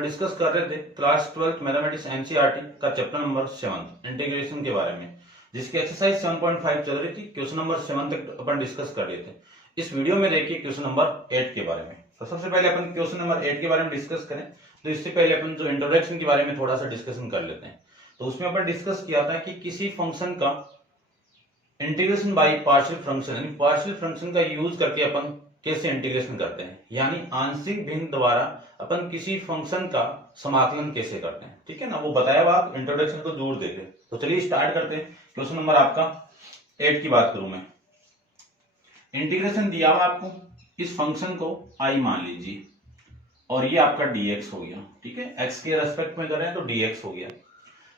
अपन discuss कर रहे थे क्लास 12 मैथमेटिक्स एनसीईआरटी का चैप्टर नंबर 7 इंटीग्रेशन के बारे में, जिसकी एक्सरसाइज 7.5 चल रही थी। क्वेश्चन नंबर 7 तक अपन डिस्कस कर रहे थे। इस वीडियो में देखिए क्वेश्चन नंबर 8 के बारे में। तो सबसे पहले अपन क्वेश्चन नंबर 8 के बारे में डिस्कस करें, तो इससे पहले अपन जो इंट्रोडक्शन के बारे में थोड़ा सा डिस्कशन कर लेते हैं। तो उसमें अपन डिस्कस किया था कि किसी फंक्शन का इंटीग्रेशन बाय पार्शियल फंक्शन, यानी पार्शियल फंक्शन का यूज करके अपन कैसे इंटीग्रेशन करते हैं, यानी आंशिक भिन्न द्वारा अपन किसी फंक्शन का समाकलन कैसे करते हैं। ठीक है ना, वो बताया हुआ, आप इंट्रोडक्शन को जरूर देखें। तो चलिए स्टार्ट करते हैं। क्वेश्चन नंबर आपका 8 की बात करूं मैं। इंटीग्रेशन दिया हुआ आपको, इस फंक्शन को आई मान लीजिए और ये आपका dx हो गया। ठीक है, x के रेस्पेक्ट में कर रहे हैं तो dx हो गया।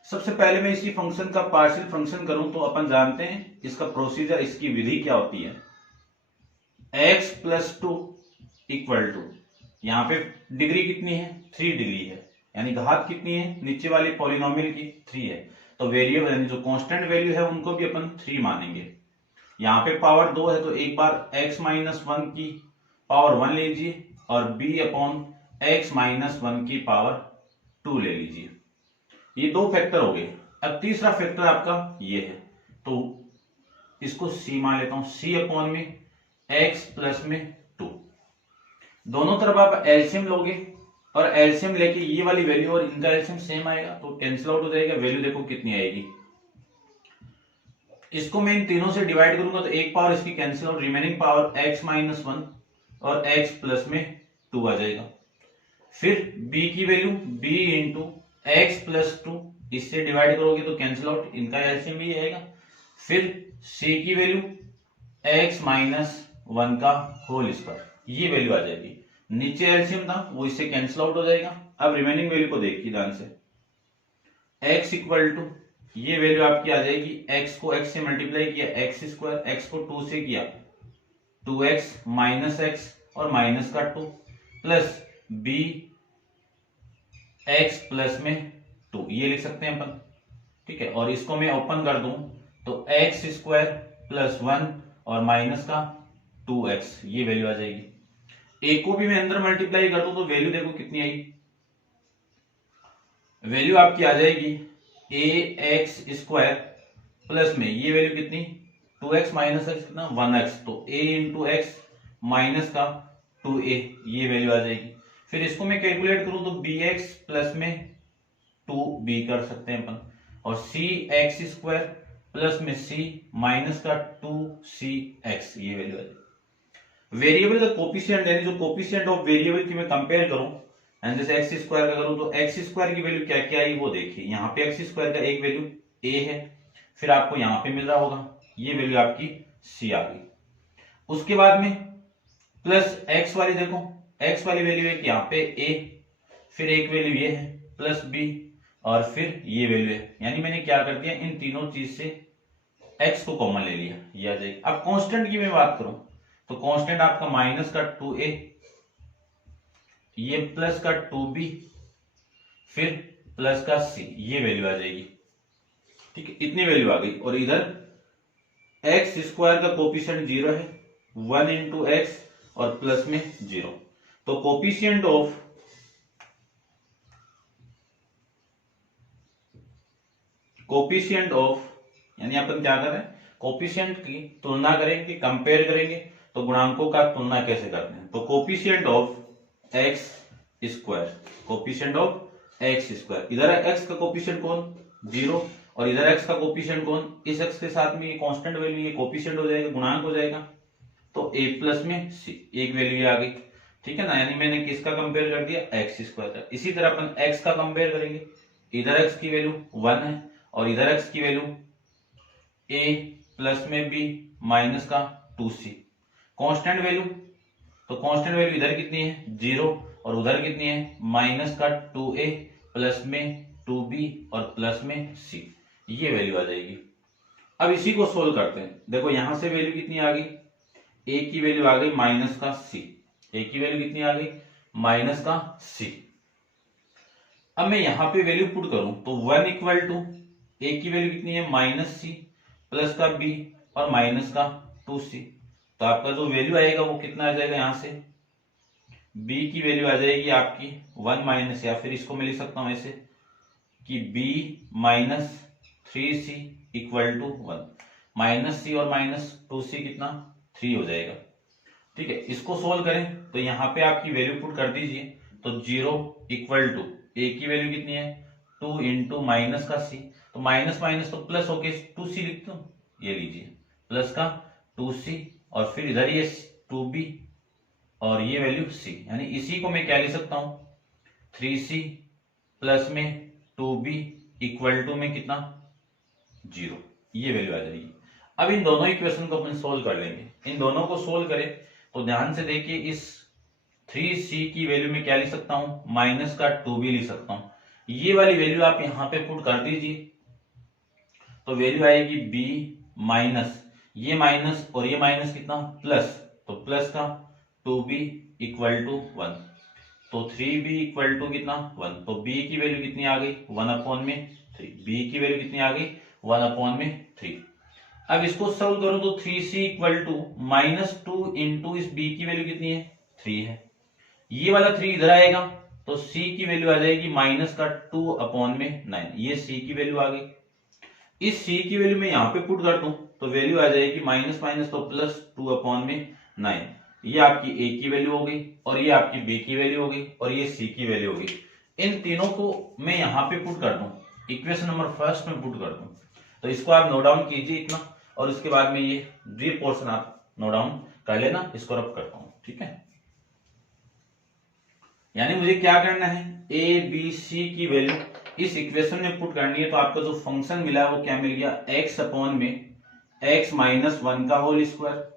सबसे पहले मैं इसी फंक्शन का पार्शियल फंक्शन करूं तो अपन जानते हैं इसका प्रोसीजर, इसकी विधि क्या होती है। x प्लस 2 इक्वल टू, यहाँ पे डिग्री कितनी है, 3 डिग्री है, यानी घात कितनी है नीचे वाली पॉलिनोमियल की 3 है। तो वेरिएबल यानी जो कांस्टेंट वैल्यू है उनको भी अपन 3 मानेंगे। यहाँ पे पावर 2 है तो एक बार x माइनस 1 की पावर 1 ले लीजिए और b अपॉन x माइनस 1 की पावर 2 ले लीजिए। ये दो फैक्टर हो गए। अब तीसरा फैक्टर आपका ये है, तो इसको c मान लेता हूं, c अपॉन में x प्लस में 2। दोनों तरफ आप एलसीएम लोगे और एलसीएम लेके ये वाली वैल्यू और इनका एलसीएम सेम आएगा तो कैंसिल आउट हो जाएगा। वैल्यू देखो कितनी आएगी, इसको मैं इन तीनों से डिवाइड करूंगा तो एक पावर इसकी cancel out, remaining power x minus 1 और x प्लस में 2 आ जाएगा। फिर b की value b into x plus 2, इससे डिवाइड करोगे तो कैंसिल आउट, इनका एलसीएम भी आएगा। फिर c की वैल्यू x माइनस 1 का होल स्क्वायर, ये वैल्यू आ जाएगी। नीचे एलसीएम था वो इससे कैंसिल आउट हो जाएगा। अब रिमेनिंग वैल्यू को देखिए ध्यान से, x इक्वल टू ये वैल्यू आपकी आ जाएगी, x को x से मल्टीप्लाई किया x स्क्वायर, x को 2 से किया 2x माइनस x और माइनस का 2 प्लस b x प्लस में 2, ये लिख सकते हैं अपन। ठीक है, और इसको मैं ओपन कर दूं तो x स्क्वायर प्लस 1 और माइनस का 2x, ये वैल्यू आ जाएगी। a को भी मैं अंदर मल्टीप्लाई कर दूं तो वैल्यू देखो कितनी आई, वैल्यू आपकी आ जाएगी ax स्क्वायर प्लस में ये वैल्यू कितनी 2x माइनस x कितना 1x, तो a इंटू एक्स माइनस का 2a, ये वैल्यू आ जाएगी। फिर इसको मैं कैलकुलेट करूं तो bx प्लस में 2b कर सकते हैं अपन, और cx स्क्वायर प्लस में c माइनस का 2cx, ये वैल्यू आ जाएगी। वेरिएबल का कोफिशिएंट, यानी जो कोफिशिएंट ऑफ वेरिएबल की मैं कंपेयर करूं, एंड जैसे एक्स स्क्वायर का करूं तो एक्स स्क्वायर की वैल्यू क्या क्या आई वो देखिए। यहाँ पे एक्स स्क्वायर का एक वैल्यू a है, फिर आपको यहाँ पे मिल रहा होगा ये वैल्यू आपकी c आ गई। उसके बाद में प्लस x वाली देखो, x वाली वैल्यू है यहाँ पे a, फिर एक वैल्यू ये है प्लस b और फिर ये वैल्यू है, यानी मैंने क्या कर दिया, इन तीनों चीज से x को कॉमन ले लिया, ये आ जाएगी। अब कांस्टेंट की मैं बात करूं तो कांस्टेंट आपका माइनस का 2a, ये प्लस का 2b, फिर प्लस का c, ये वैल्यू आ जाएगी। ठीक है, इतनी वैल्यू आ गई। और इधर एक्स स्क्वायर का कोफिशिएंट 0 है, 1 इंटू एक्स और प्लस में 0, तो कोफिशिएंट ऑफ यानी अपन क्या कर रहे हैं, कोफिशिएंट की तुलना करेंगे, कंपेयर करेंगे, तो गुणांकों का तुलना कैसे करते हैं। तो coefficient of x square, coefficient of x square, इधर एक्स का कोफिशिएंट कौन 0 और इधर एक्स का कोफिशिएंट कौन, इस एक्स के साथ में ये कांस्टेंट वैल्यू, ये कोफिशिएंट हो जाएगा, गुणांक हो जाएगा, तो a प्लस में c, एक वैल्यू आ गई। ठीक है ना, यानी मैंने किसका कंपेयर कर दिया, एक्स स्क्वायर का। इसी तरह अपन x का कंपेयर करेंगे, इधर x की वैल्यू 1 है और इधर x की वैल्यू a प्लस में b माइनस का 2c, कांस्टेंट वैल्यू, तो कांस्टेंट वैल्यू इधर कितनी है 0 और उधर कितनी है माइनस का 2a प्लस में 2b और प्लस में c, ये वैल्यू आ जाएगी। अब इसी को सोल्व करते हैं। देखो यहां से वैल्यू कितनी आ गई, a की वैल्यू आ गई माइनस का c, a की वैल्यू कितनी आ गई माइनस का c। अब मैं यहां पे वैल्यू पुट करूं तो 1 इक्वल टू a की वैल्यू कितनी है माइनस c प्लस का b और माइनस का 2c, तो आपका जो वैल्यू आएगा वो कितना आ जाएगा, यहां से b की वैल्यू आ जाएगी आपकी 1 माइनस, या फिर इसको मैं लिख सकता हूं ऐसे कि b minus 3c equal to 1। Minus C और माइनस 2c कितना 3 हो जाएगा। ठीक है, इसको सोल्व करें तो यहाँ पे आपकी वैल्यू पुट कर दीजिए, तो 0 इक्वल टू a की वैल्यू कितनी है 2 इंटू माइनस का c, तो माइनस माइनस तो प्लस होके 2c लिखता हूं, ये लीजिए प्लस का 2c, और फिर इधर ये 2b और ये वैल्यू c, यानी इसी को मैं क्या लिख सकता हूं 3c प्लस में 2b इक्वल टू में कितना 0, ये वैल्यू आ जाएगी। अब इन दोनों इक्वेशन को अपन सोल्व कर लेंगे। इन दोनों को सोल्व करें तो ध्यान से देखिए, इस 3c की वैल्यू में क्या लिख सकता हूं माइनस का 2b लिख सकता हूं। ये वाली वैल्यू आप यहां पे पुट कर दीजिए, तो वैल्यू आएगी b माइनस ये माइनस और ये माइनस कितना प्लस, तो प्लस का 2b इक्वल टू 1, तो 3b इक्वल टू कितना 1, तो b की वैल्यू कितनी आ गई 1/3, b की वैल्यू कितनी आ गई 1/3। अब इसको सॉल्व करूं तो 3c equal to minus 2 into इस b की वैल्यू कितनी है 3 है, ये वाला 3 इधर आएगा तो c की वैल्यू आ जाएगी माइनस का 2/9, ये c की वैल्यू आ गई। इस c की वैल्यू मैं यहां पे पुट कर दूं तो वैल्यू आ जाएगी माइनस माइनस तो प्लस 2/9, ये आपकी a की वैल्यू हो गई और ये आपकी b की वैल्यू हो गई और ये c की वैल्यू हो गई। इन तीनों को मैं यहां पे पुट कर दूं, इक्वेशन नंबर फर्स्ट में पुट कर दूं, तो इसको आप नोट डाउन कीजिए इतना, और उसके बाद में ये पोर्शन आप नोट डाउन कर लेना, इसको रब करता हूं। ठीक है, यानी मुझे क्या करना है a b c की वैल्यू इस इक्वेशन में पुट करनी है, तो आपको जो फंक्शन मिला वो क्या मिल गया x माइनस 1 का होल स्क्वायर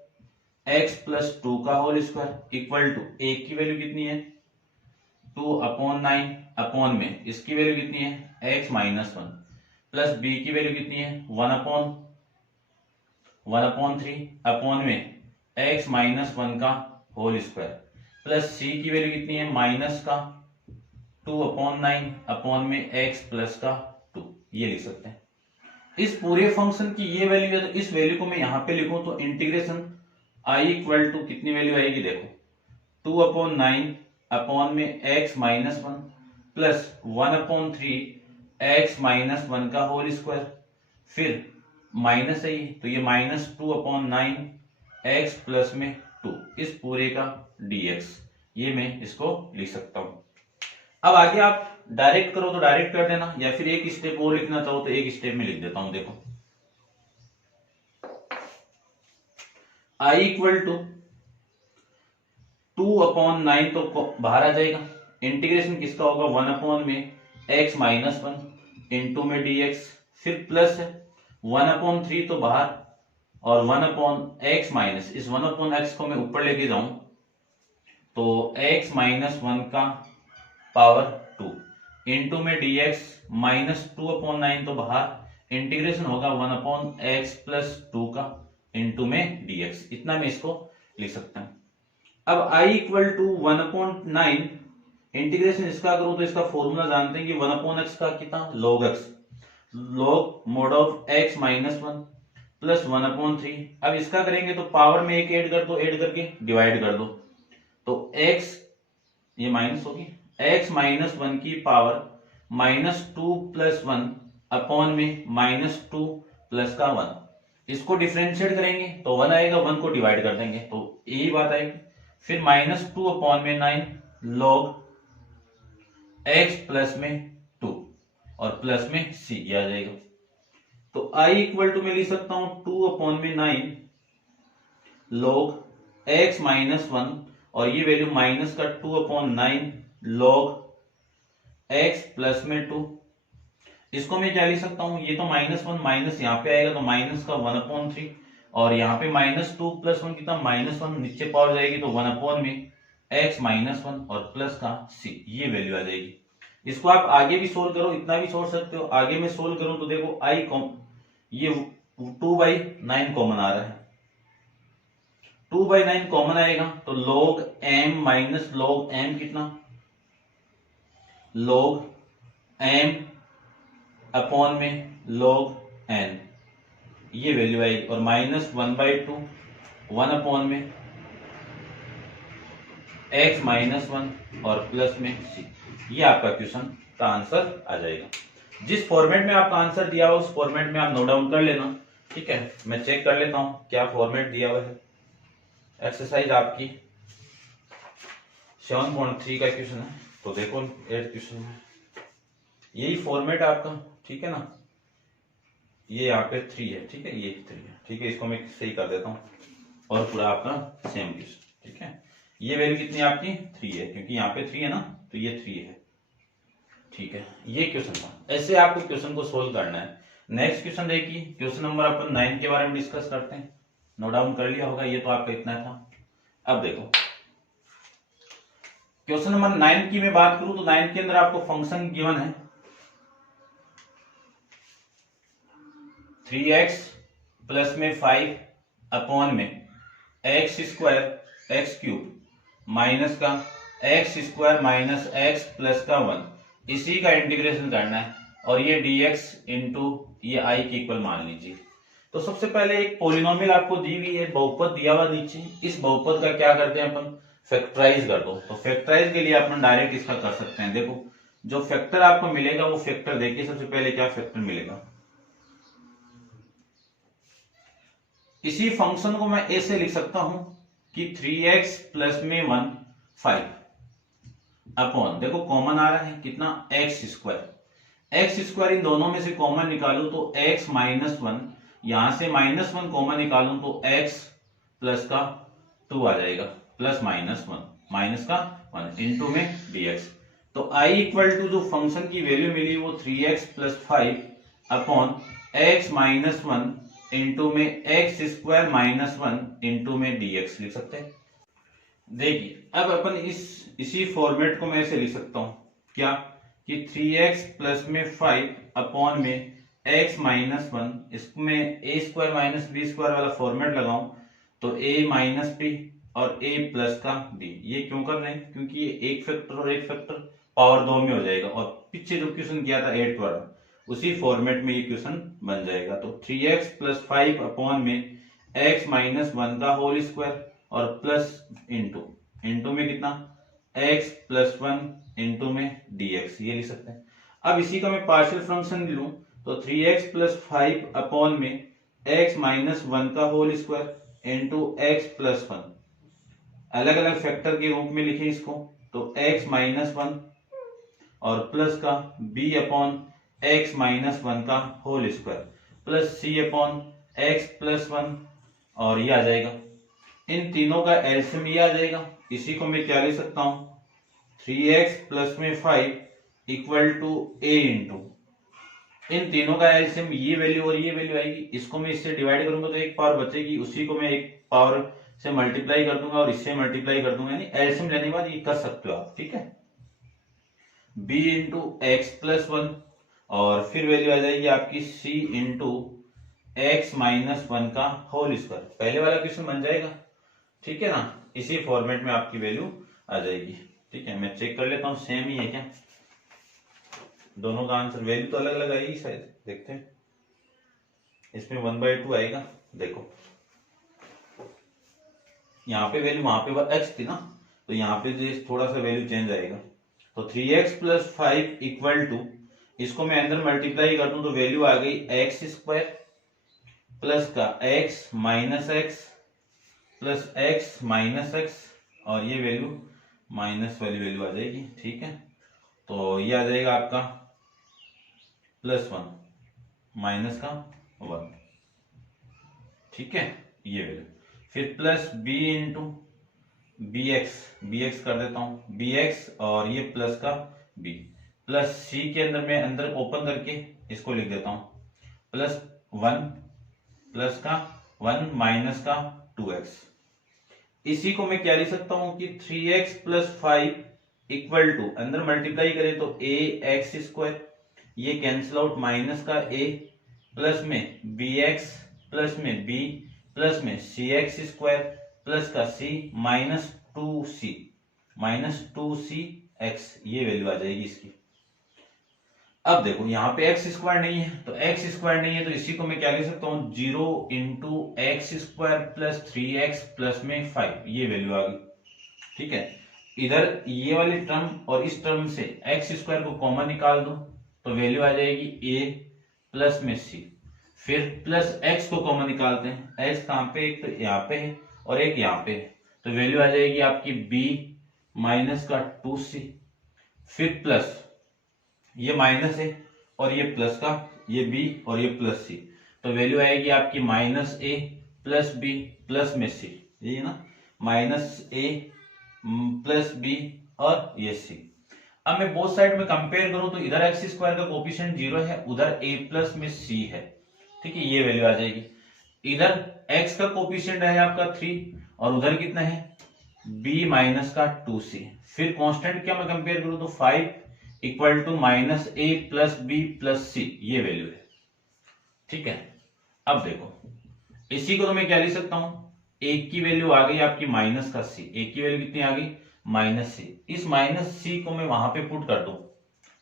x प्लस 2 का whole square equal to a की वैल्यू कितनी है 2/9 अपॉन में इसकी वैल्यू कितनी है x माइनस 1 प्लस b की वैल्यू कितनी है 1/3 अपॉन में x माइनस 1 का होल स्क्वायर प्लस c की वैल्यू कितनी है माइनस का 2/9 अपॉन में x प्लस का 2, ये लिख सकते हैं। इस पूरे फंक्शन की ये वैल्यू है, तो इस वैल्यू को मैं यहां पे लिखूं तो इंटीग्रेशन i इक्वल टू कितनी वैल्यू आएगी देखो 2/9 अपॉन में x minus 1 plus 1/3 x minus 1 का होल स्क्वायर, फिर माइनस है ये तो ये माइनस 2/9 x प्लस में 2, इस पूरे का dx, ये मैं इसको लिख सकता हूं। अब आगे आप डायरेक्ट करो तो डायरेक्ट कर देना, या फिर एक स्टेप और लिखना चाहो तो एक स्टेप में लिख देता हूं। देखो i इक्वल टू 2/9 तो बाहर आ जाएगा, इंटीग्रेशन किसका होगा 1 में x माइनस 1 इंटू में dx, फिर प्लस है 1/3 तो बाहर और 1/x माइनस, इस 1/x को मैं ऊपर लेके जाऊं तो x माइनस 1 का पावर 2 इंटू में dx माइनस 2/9 तो बाहर, इंटीग्रेशन होगा 1/x प्लस 2 का इंटू में dx, इतना मैं इसको लिख सकता हूं। अब i इक्वल टू 1/9 इंटीग्रेशन इसका करूं तो इसका फॉर्मूला जानते हैं कि 1/x का कितना log x, log mode of x minus 1 plus 1/3। अब इसका करेंगे तो पावर में एक ऐड कर दो, ऐड करके डिवाइड कर दो, तो x ये माइनस होगी x माइनस 1 की पावर माइनस 2 प्लस 1 अपॉन में माइनस 2 प्लस का 1, इसको डिफरेंशिएट करेंगे तो 1 आएगा, 1 को डिवाइड कर देंगे तो यही बात आएगी, फिर माइनस 2/9 log x प्लस में 2 और प्लस में c आ जाएगा, तो i इक्वल टू मैं लिख सकता हूं 2/9 log x माइनस 1 और ये वैल्यू माइनस का 2/9 log x प्लस में 2, इसको मैं क्या लिख सकता हूं, ये तो -1 माइनस यहाँ पे आएगा तो माइनस का 1/3 और यहाँ पे -2 प्लस 1 कितना -1, नीचे पावर जाएगी तो 1 में x माइनस 1 और प्लस का c, ये वैल्यू आ जाएगी। इसको आप आगे भी सोल्व करो, इतना भी सोच सकते हो, आगे में सोल्व करूं तो देखो ये 2/9 कॉमन आ रहा है, 2/9 कॉमन आएगा तो log m minus log m कितना log m अपॉन में log n, ये वैल्यू आएगी, और -1/2 1 अपॉन में x माइनस 1 और प्लस में c। ये आपका क्वेश्चन का आंसर आ जाएगा। जिस फॉर्मेट में आपका आंसर दिया हुआ उस फॉर्मेट में आप नोट डाउन कर लेना, ठीक है। मैं चेक कर लेता हूं क्या फॉर्मेट दिया हुआ है। एक्सरसाइज आपकी 7.3 का क्वेश्चन है, तो देखो 8 क्वेश्चन है, यही फॉर्मेट आपका, ठीक है ना। ये यहाँ पे 3 है, ठीक है, ये 3 है, ठीक है। इसको मैं सही कर देता हूँ और पूरा आपका सेम क्वेश्चन, ठीक है। ये वैल्यू कितनी आपकी 3 है, क्योंकि यहाँ पे 3 है ना, तो ये 3 है, ठीक है। ये क्वेश्चन था। ऐसे आपको क्वेश्चन को सोल्व करना है। नेक्स्ट क्वेश्चन देखिए, क्वेश्चन नंबर अपन 9 के बारे में डिस्कस करते हैं। नोट डाउन कर लिया होगा, ये तो आपका इतना था। अब देखो क्वेश्चन नंबर 9 की मैं बात करूं तो 9 के अंदर आपको फंक्शन गिवन है 3x प्लस में 5 अपॉन में X square X cube minus का X square minus X plus का 1, इसी का इंटीग्रेशन करना है। और ये dx इंटू ये i के इक्वल मान लीजिए। तो सबसे पहले एक पोलिनोमियल आपको दी हुई है, बहुपद दिया हुआ नीचे। इस बहुपद का क्या करते हैं अपन, फैक्टराइज कर दो। तो फैक्टराइज के लिए अपन डायरेक्ट इसका कर सकते हैं। देखो जो फैक्टर आपको मिलेगा वो फैक्टर देखिए, सबसे पहले क्या फैक्टर मिलेगा। इसी फंक्शन को मैं ऐसे लिख सकता हूं कि 3x प्लस में 1 5 अपॉन, देखो कॉमन आ रहा है कितना, एक्स स्क्वायर। एक्स स्क्वायर इन दोनों में से कॉमन निकालू तो x माइनस 1, यहां से माइनस 1 कॉमन निकालू तो x प्लस का 2 आ जाएगा, प्लस माइनस 1 माइनस का 1 इंटू में dx। तो i इक्वल टू जो फंक्शन की वैल्यू मिली वो 3x plus 5 upon x minus 1 into में एक्स स्क्वायर माइनस 1 इंटू में dx लिख सकते हैं। देखिए अब अपन इसी फॉर्मेट को मैं ऐसे लिख सकता हूं क्या, कि 3x प्लस में 5 अपॉन में x माइनस 1, इसमें a square minus B square वाला फॉर्मेट लगाऊं तो a माइनस बी और a प्लस का b। ये क्यों कर रहे हैं, क्योंकि ये एक फैक्टर और एक फैक्टर पावर 2 में हो जाएगा। और पीछे जो क्वेश्चन किया था 8 वाला, उसी फॉर्मेट में ये क्वेश्चन बन जाएगा। तो 3x प्लस 5 अपॉन में x माइनस 1 का होल स्क्वायर और प्लस इंटू में कितना, x प्लस 1 इंटू में dx, ये लिख सकते हैं। अब इसी का मैं पार्शियल फ्रैक्शन लूं तो 3x प्लस 5 अपॉन में x माइनस 1 का whole square into x plus 1, अलग अलग फैक्टर के रूप में लिखें इसको, तो x माइनस 1 और प्लस का b अपॉन x माइनस 1 का whole square plus c upon x plus 1, और ये आ जाएगा। इन तीनों का एलसीएम ये आ जाएगा। इसी को मैं क्या लिख सकता हूं, 3x प्लस में 5 इक्वल टू a इंटू, इन तीनों का एलसीएम ये वैल्यू और ये वैल्यू आएगी। इसको मैं इससे डिवाइड करूंगा तो एक पावर बचेगी, उसी को मैं एक पावर से मल्टीप्लाई कर दूंगा और इससे मल्टीप्लाई कर दूंगा, यानी एलसीएम लेने के बाद ये कर सकते हो आप, ठीक है। b इंटू एक्स प्लस 1 और फिर वैल्यू आ जाएगी आपकी c इंटू एक्स माइनस 1 का होल स्क्वायर। पहले वाला क्वेश्चन बन जाएगा, ठीक है ना। इसी फॉर्मेट में आपकी वैल्यू आ जाएगी, ठीक है। मैं चेक कर लेता हूं सेम ही है क्या, दोनों का आंसर, वैल्यू तो अलग अलग आएगी शायद, देखते हैं। इसमें 1/2 आएगा, देखो यहाँ पे वैल्यू, वहां पे x थी ना, तो यहाँ पे जो थोड़ा सा वैल्यू चेंज आएगा। तो 3x प्लस 5 इक्वल टू, इसको मैं अंदर मल्टीप्लाई कर दूं तो वैल्यू आ गई एक्स स्क्वायर प्लस का x minus X plus x minus x, और ये वैल्यू माइनस वाली वैल्यू आ जाएगी, ठीक है। तो ये आ जाएगा आपका प्लस 1 माइनस का 1, ठीक है, ये वैल्यू। फिर प्लस b इंटू bx कर देता हूं, bx और ये प्लस का b, प्लस c के अंदर मैं अंदर ओपन करके इसको लिख देता हूं, प्लस 1 प्लस का 1 माइनस का 2x। इसी को मैं क्या लिख सकता हूं कि 3x प्लस 5 इक्वल टू, अंदर मल्टीप्लाई करें तो a एक्स स्क्वायर, ये कैंसिल आउट माइनस का a प्लस में bx प्लस में b प्लस में cx स्क्वायर प्लस का c माइनस 2c x, ये वैल्यू आ जाएगी इसकी। अब देखो यहाँ पे x स्क्वायर नहीं है, तो x स्क्वायर नहीं है तो इसी को मैं क्या लिख सकता हूँ, 0 into X square plus 3x plus में 5, ये वैल्यू आ गई, ठीक है। इधर ये वाली टर्म और इस टर्म से एक्स स्क्वायर को कॉमन निकाल दो तो वैल्यू आ जाएगी a प्लस में c। फिर प्लस x को कॉमन निकालते हैं, x कहाँ पे, एक तो यहाँ पे है और एक यहाँ पे है, तो वैल्यू आ जाएगी आपकी b माइनस का 2c। फिर प्लस ये माइनस है और ये प्लस का, ये b और ये प्लस c, तो वैल्यू आएगी आपकी minus a plus b plus में c, ये ना माइनस a प्लस b और ये c। अब मैं बोथ साइड में कंपेयर करूं तो इधर एक्स स्क्वायर का कोफिशिएंट 0 है, उधर a प्लस में c है, ठीक है, ये वैल्यू आ जाएगी। इधर x का कोफिशिएंट है आपका 3 और उधर कितना है b माइनस का 2c। फिर कांस्टेंट क्या मैं कंपेयर करूं तो 5 equal to minus a plus b plus c, ये वैल्यू है, ठीक है। अब देखो इसी को तो मैं क्या लिख सकता हूं, a की वैल्यू आ गई आपकी माइनस का c, a की वैल्यू कितनी आ गई माइनस c। इस माइनस c को मैं वहां पे पुट कर दूं,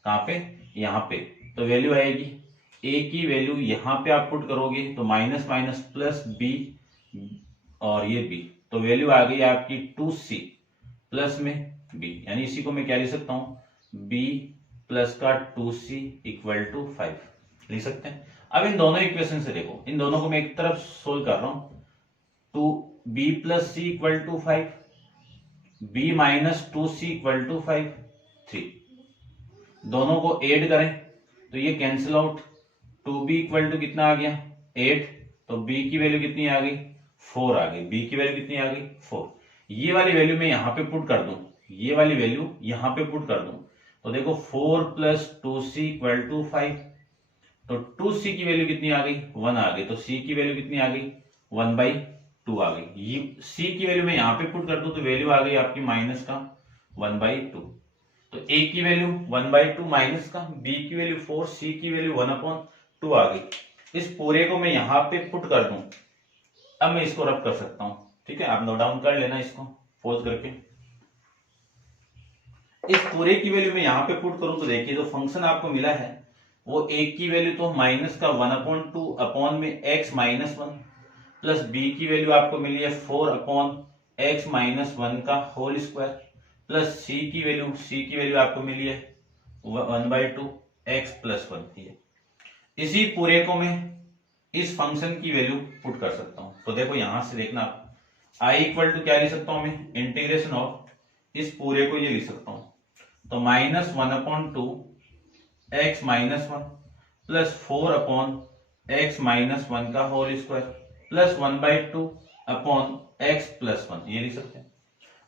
कहां पे, यहां पे, तो वैल्यू आएगी a की वैल्यू यहां पे आप पुट करोगे तो माइनस माइनस प्लस b और ये b, तो वैल्यू आ गई आपकी 2c प्लस में b, यानी इसी को मैं क्या लिख सकता हूं b प्लस का 2c इक्वल टू 5 लिख सकते हैं। अब इन दोनों इक्वेशन से देखो, इन दोनों को मैं एक तरफ सोल्व कर रहा हूं, two b plus C equal to 5, b minus 2c equal to 5, 3, दोनों को ऐड करें तो ये cancel out, 2b equal to कितना आ गया 8, तो b की वैल्यू कितनी आ गई 4 आ गई, b की वैल्यू कितनी आ गई 4। ये वाली वैल्यू मैं यहां पे पुट कर दूं, ये वाली वैल्यू यहां पे पुट कर दूं तो देखो 4 प्लस 2c इक्वल टू 5, तो 2c की वैल्यू कितनी आ गई 1 आ गई, तो c की वैल्यू कितनी आ गई 1/2 आ गई। ये c की वैल्यू मैं यहां पे पुट कर दूं तो वैल्यू आ गई आपकी माइनस का 1/2, तो a की वैल्यू 1/2 माइनस का, b की वैल्यू 4, c की वैल्यू 1/2 आ गई। इस पूरे को मैं यहां पे पुट कर दूं, अब मैं इसको रब कर सकता हूं, ठीक है, आप नोट डाउन कर लेना इसको पॉज करके। इस पूरे की वैल्यू मैं यहां पे पुट करूं तो देखिए जो फंक्शन आपको मिला है वो a की वैल्यू तो माइनस का 1/2 अपॉन में x माइनस 1 प्लस b की वैल्यू आपको मिली है 4 अपॉन x माइनस 1 का होल स्क्वायर प्लस c की वैल्यू आपको मिली है 1/2 x प्लस 1। इसी पूरे को मैं इस फंक्शन की वैल्यू पुट कर सकता हूं, तो देखो यहां से देखना i इक्वल टू क्या लिख सकता हूं मैं, इंटीग्रेशन ऑफ इस पूरे को ये लिख सकता हूं, तो minus 1/2 x minus 1 plus 4 upon x minus 1 का whole square plus 1/2 upon x plus 1, ये लिख सकते हैं,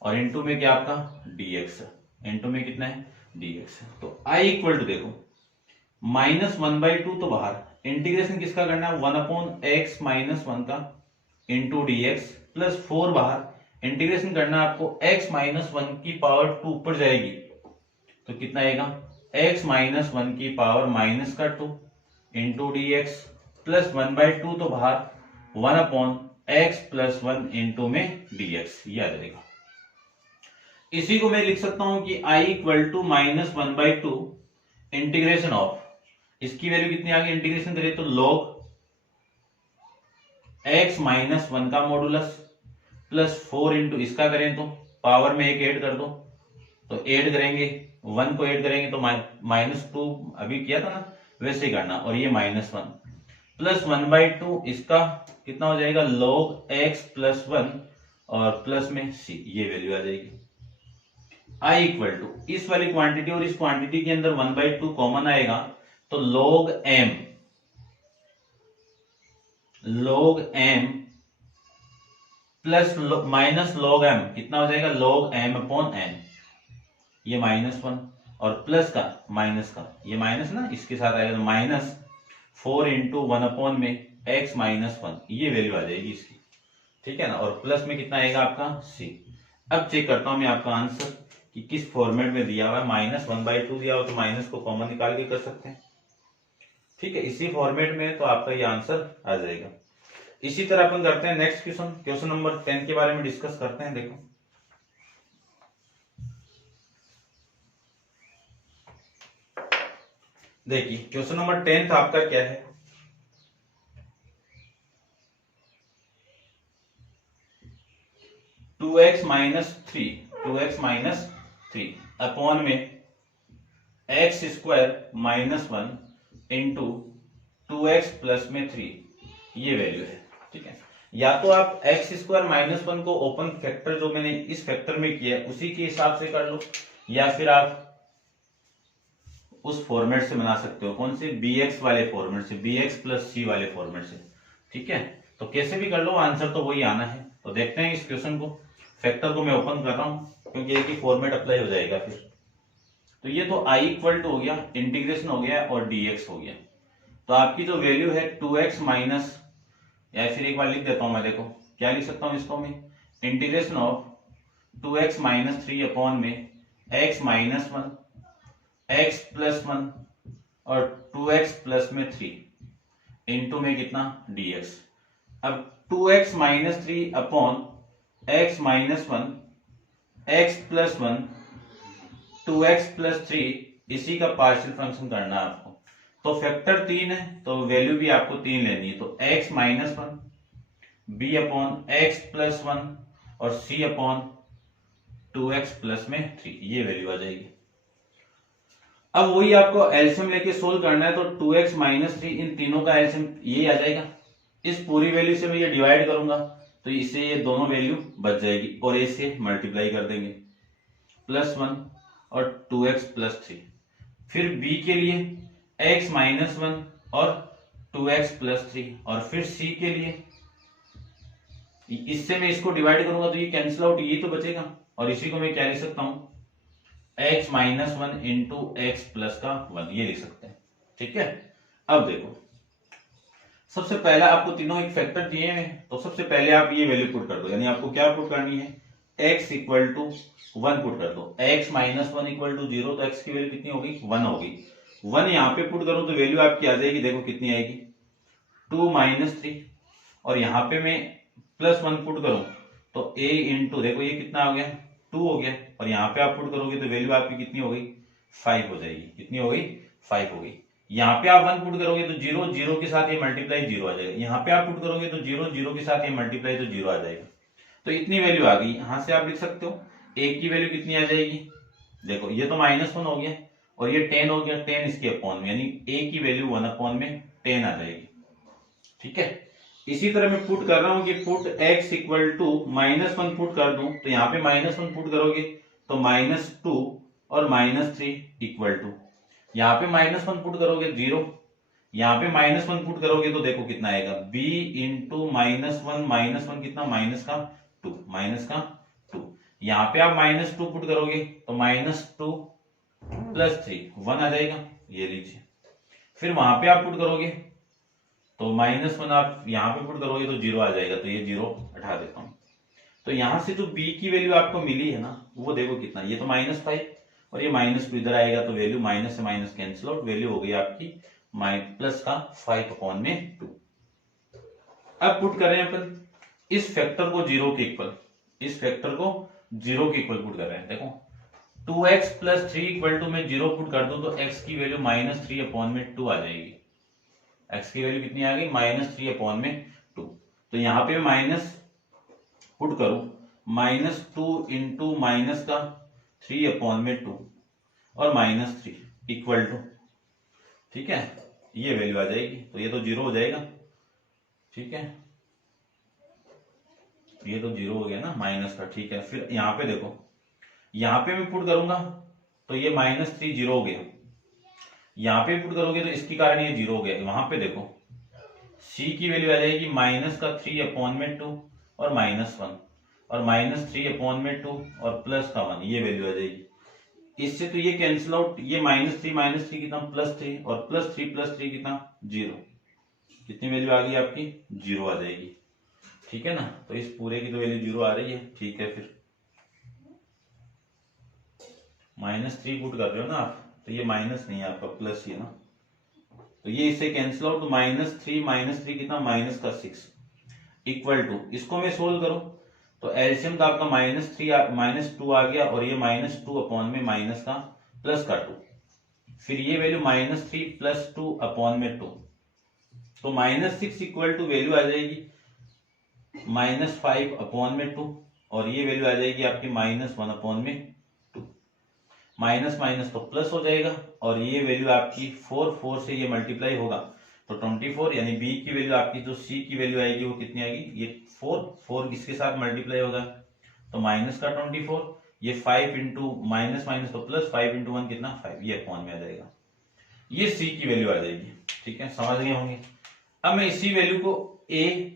और इनटू में क्या आपका dx, इनटू में कितना है dx। तो i इक्वल टू देखो माइनस 1/2 तो बाहर, इंटीग्रेशन किसका करना है 1/x माइनस 1 का इंटू dx प्लस 4 बाहर, इंटीग्रेशन करना आपको x माइनस 1 की पावर 2 ऊपर जाएगी तो कितना आएगा x माइनस 1 की पावर माइनस का 2 इंटू dx प्लस 1/2 तो बाहर 1/x प्लस 1 इंटू में dx, ये आ जाएगा। इसी को मैं लिख सकता हूं कि i equal to minus 1/2 integration of, इसकी वैल्यू कितनी आ गई, इंटीग्रेशन करें तो log x माइनस 1 का मॉडुलस प्लस 4 इंटू इसका करें तो पावर में एक ऐड कर दो, तो ऐड करेंगे 1 को ऐड करेंगे तो माइनस 2 अभी किया था ना वैसे ही करना, और ये माइनस 1 प्लस 1/2 इसका कितना हो जाएगा log x प्लस 1 और प्लस में c, ये वैल्यू आ जाएगी। i इक्वल टू इस वाली क्वांटिटी और इस क्वांटिटी के अंदर 1/2 कॉमन आएगा तो log m plus minus log m कितना हो जाएगा log m अपॉन n, ये माइनस 1 और प्लस का माइनस का, ये माइनस ना इसके साथ आएगा माइनस 4 इंटू 1 अपॉन में x माइनस 1, ये वैल्यू आ जाएगी इसकी, ठीक है ना, और प्लस में कितना आएगा आपका c। अब चेक करता हूं मैं आपका आंसर कि किस फॉर्मेट में दिया हुआ है, माइनस 1/2 दिया हुआ तो माइनस को कॉमन निकाल के कर सकते हैं, ठीक है, इसी फॉर्मेट में तो आपका ये आंसर आ जाएगा। इसी तरह अपन करते हैं नेक्स्ट क्वेश्चन, क्वेश्चन नंबर 10 के बारे में डिस्कस करते हैं। देखो देखिए क्वेश्चन नंबर 10 आपका क्या है, टू एक्स माइनस 3 3 अपॉन में X square minus 1 into 2x plus में 3, ये वैल्यू है। ठीक है, या तो आप एक्स स्क्वायर माइनस 1 को ओपन फैक्टर जो मैंने इस फैक्टर में किया है उसी के हिसाब से कर लो, या फिर आप उस फॉर्मेट से बना सकते हो, कौन से, bx वाले फॉर्मेट से, bx प्लस c वाले फॉर्मेट से। ठीक है, तो कैसे भी कर लो आंसर तो वही आना है। तो देखते हैं इस क्वेश्चन को, फैक्टर को मैं ओपन कर रहा हूं क्योंकि एक ही फॉर्मेट अप्लाई हो जाएगा फिर। तो ये तो i इक्वल टू हो गया, इंटीग्रेशन हो गया और dx हो गया। तो आपकी जो वैल्यू है 2x माइनस, या फिर एक बार लिख देता हूं मैं, देखो क्या लिख सकता हूं इसको मैं, integration of 2x minus 3 upon में x माइनस 1 x प्लस 1 और 2x प्लस में 3 इंटू में कितना dx। अब 2x minus 3 upon x minus 1 x plus 1 2x plus 3, इसी का पार्शियल फंक्शन करना है आपको। तो फैक्टर 3 है तो वैल्यू भी आपको 3 लेनी है, तो x minus 1 b upon x plus 1 और c अपॉन 2x प्लस में 3, ये वैल्यू आ जाएगी। अब वही आपको एलसीएम लेके सोल्व करना है, तो 2x माइनस 3 इन तीनों का एलसीएम ये आ जाएगा। इस पूरी वैल्यू से मैं ये डिवाइड करूंगा तो इससे ये दोनों वैल्यू बच जाएगी और इससे मल्टीप्लाई कर देंगे, प्लस 1 और 2x प्लस 3। फिर b के लिए x माइनस 1 और 2x प्लस 3, और फिर c के लिए इससे मैं इसको डिवाइड करूंगा तो ये कैंसिल आउट, ये तो बचेगा, और इसी को मैं क्या लिख सकता हूं, x minus 1 into x plus का 1, ये लिख सकते हैं। ठीक है, अब देखो सबसे पहला आपको तीनों एक फैक्टर दिए हैं, तो सबसे पहले आप ये वैल्यू पुट कर दो, यानी आपको क्या पुट करनी है, x इक्वल टू 1 पुट कर दो। x माइनस 1 इक्वल टू 0, तो x की वैल्यू कितनी होगी, 1 होगी। 1 यहाँ पे पुट करूं तो वैल्यू आपकी आ जाएगी, देखो कितनी आएगी, 2 माइनस 3, और यहाँ पे मैं प्लस 1 पुट करूं तो a इंटू, देखो ये कितना हो गया, 2 हो गया, और यहाँ पे आप पुट करोगे तो वैल्यू आपकी कितनी हो गई, 5 हो जाएगी। कितनी हो गई, 5 हो गई। यहाँ पे आप 1 पुट करोगे तो 0, 0 के साथ ये मल्टीप्लाई 0 आ जाएगा। यहाँ पे आप पुट करोगे तो 0, 0 के साथ ये मल्टीप्लाई तो 0 आ जाएगा। तो इतनी वैल्यू आ गई। यहां से आप लिख सकते हो a की वैल्यू कितनी आ जाएगी, देखो ये तो माइनस 1 हो गया और ये 10 हो गया, 10 इसके अपॉन में, यानी a की वैल्यू 1 अपॉन में 10 आ जाएगी। ठीक है, इसी तरह मैं पुट कर रहा हूं कि put x equal to minus 1 put कर दूं, तो यहाँ पे माइनस 1 पुट करोगे तो माइनस 2 और माइनस 3 इक्वल टू, यहाँ पे माइनस 1 पुट करोगे 0, यहाँ पे माइनस 1 पुट करोगे तो देखो कितना आएगा, b इंटू माइनस 1 कितना, माइनस का 2, माइनस का 2। यहाँ पे आप माइनस 2 पुट करोगे तो माइनस 2 प्लस 3 1 आ जाएगा, ये लीजिए। फिर वहां पे आप पुट करोगे तो माइनस 1 आप यहाँ पे पुट करोगे तो 0 आ जाएगा, तो ये 0 हटा देता हूं। तो यहां से जो b की वैल्यू आपको मिली है ना, वो देखो कितना, ये तो माइनस 5 और ये माइनस 2 इधर आएगा, तो वैल्यू माइनस से माइनस कैंसिल आउट, वैल्यू हो गई आपकी प्लस का 5 अपॉन में 2। अब पुट कर रहे हैं अपन इस फैक्टर को 0 के इक्वल, इस फैक्टर को 0 के इक्वल पुट कर रहे हैं। देखो 2x प्लस 3 इक्वल टू में 0 पुट कर दूं तो x की वैल्यू माइनस 3 अपॉन में 2 आ जाएगी। x की वैल्यू कितनी आ गई, माइनस 3 अपॉन में 2। तो यहाँ पे माइनस पुट करूं, माइनस 2 इंटू माइनस का 3 अपॉन में 2 और माइनस 3 इक्वल टू, ठीक है, ये वैल्यू आ जाएगी, तो ये तो 0 हो जाएगा। ठीक है, ये तो 0 हो गया ना माइनस का, ठीक है। फिर यहाँ पे देखो, यहाँ पे मैं पुट करूंगा तो ये माइनस 3 0 हो गया, यहाँ पे पुट करोगे तो इसके कारण ये 0 हो गया। वहां पे देखो c की वैल्यू आ जाएगी माइनस का 3 अपॉन में 2 और माइनस 1, और माइनस 3 अपॉन में 2 और प्लस का 1, ये वैल्यू आ जाएगी। इससे तो ये कैंसिल आउट, ये माइनस 3 कितना, प्लस 3, और प्लस 3 कितना, 0। कितनी वैल्यू आ गई आपकी, 0 आ जाएगी। ठीक है ना, तो इस पूरे की तो वैल्यू 0 आ रही है। ठीक है, फिर माइनस 3 पुट कर रहे हो ना आप, तो ये माइनस नहीं है आपका, प्लस ही है ना, तो ये इससे कैंसिल आउट, तो माइनस 3 कितना, माइनस का 6 इक्वल टू, इसको मैं सोल्व करूं तो एलसीएम तो आपका माइनस 2 आ गया, और ये माइनस 2 अपॉन में माइनस का प्लस का 2, फिर ये वैल्यू माइनस 3 प्लस 2 अपॉन में 2, तो माइनस 6 इक्वल टू वैल्यू आ जाएगी माइनस 5 अपॉन में 2, और ये वैल्यू आ जाएगी आपकी माइनस 1 अपॉन में 2। माइनस माइनस तो प्लस हो जाएगा, और ये वैल्यू आपकी 4 से ये मल्टीप्लाई होगा तो 24, यानी बी की वैल्यू आपकी जो सी की वैल्यू आएगी वो कितनी आएगी, ये 4 इसके साथ मल्टीप्लाई होगा तो माइनस का 24, ये 5 इंटू माइनस माइनस तो प्लस, 5 इंटू 1 कितना 5, ये अपॉन में आ जाएगा, ये सी की वैल्यू आ जाएगी। ठीक है, समझ गए होंगे। अब मैं इसी वैल्यू को ए,